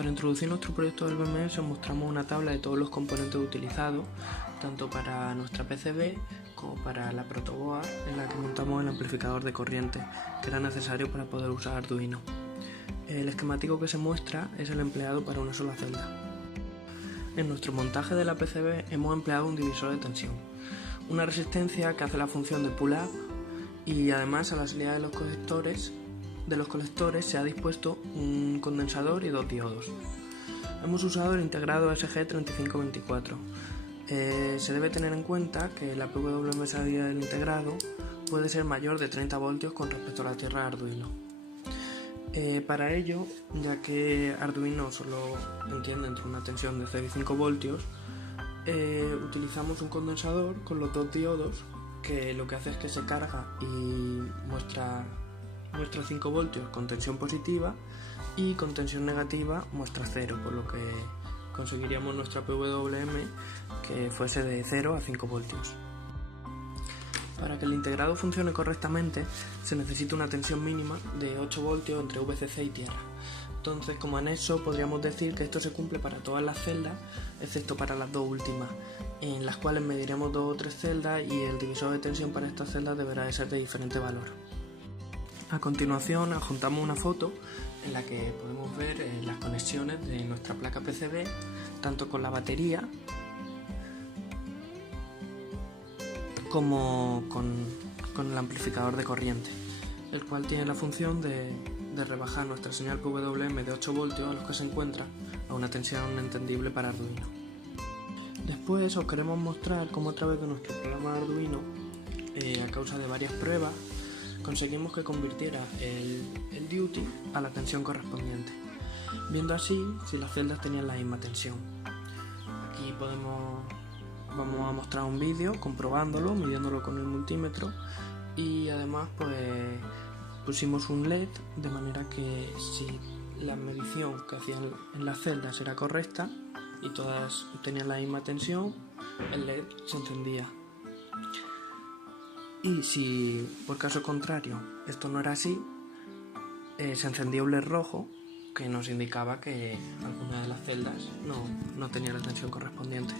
Para introducir nuestro proyecto del BMS os mostramos una tabla de todos los componentes utilizados, tanto para nuestra PCB como para la protoboard en la que montamos el amplificador de corriente que era necesario para poder usar Arduino. El esquemático que se muestra es el empleado para una sola celda. En nuestro montaje de la PCB hemos empleado un divisor de tensión, una resistencia que hace la función de pull-up, y además a la salida de los colectores se ha dispuesto un condensador y dos diodos. Hemos usado el integrado SG3524. Se debe tener en cuenta que la PWM salida del integrado puede ser mayor de 30 voltios con respecto a la tierra de Arduino. Para ello, ya que Arduino solo entiende entre una tensión de 0,5 voltios, utilizamos un condensador con los dos diodos que lo que hace es que se carga y muestra 5 voltios con tensión positiva y con tensión negativa muestra 0, por lo que conseguiríamos nuestra PWM que fuese de 0 a 5 voltios. Para que el integrado funcione correctamente se necesita una tensión mínima de 8 voltios entre VCC y tierra. Entonces, como anexo, podríamos decir que esto se cumple para todas las celdas, excepto para las dos últimas, en las cuales mediremos 2 o 3 celdas y el divisor de tensión para estas celdas deberá de ser de diferente valor. A continuación, adjuntamos una foto en la que podemos ver las conexiones de nuestra placa PCB, tanto con la batería como con el amplificador de corriente, el cual tiene la función de rebajar nuestra señal PWM de 8 voltios a los que se encuentra a una tensión entendible para Arduino. Después os queremos mostrar cómo a través de nuestro programa Arduino, a causa de varias pruebas, conseguimos que convirtiera el duty a la tensión correspondiente, viendo así si las celdas tenían la misma tensión. Aquí vamos a mostrar un vídeo comprobándolo, midiéndolo con el multímetro, y además pues pusimos un LED de manera que si la medición que hacían en las celdas era correcta y todas tenían la misma tensión, el LED se encendía. Y si por caso contrario esto no era así, se encendía un LED rojo que nos indicaba que alguna de las celdas no tenía la tensión correspondiente.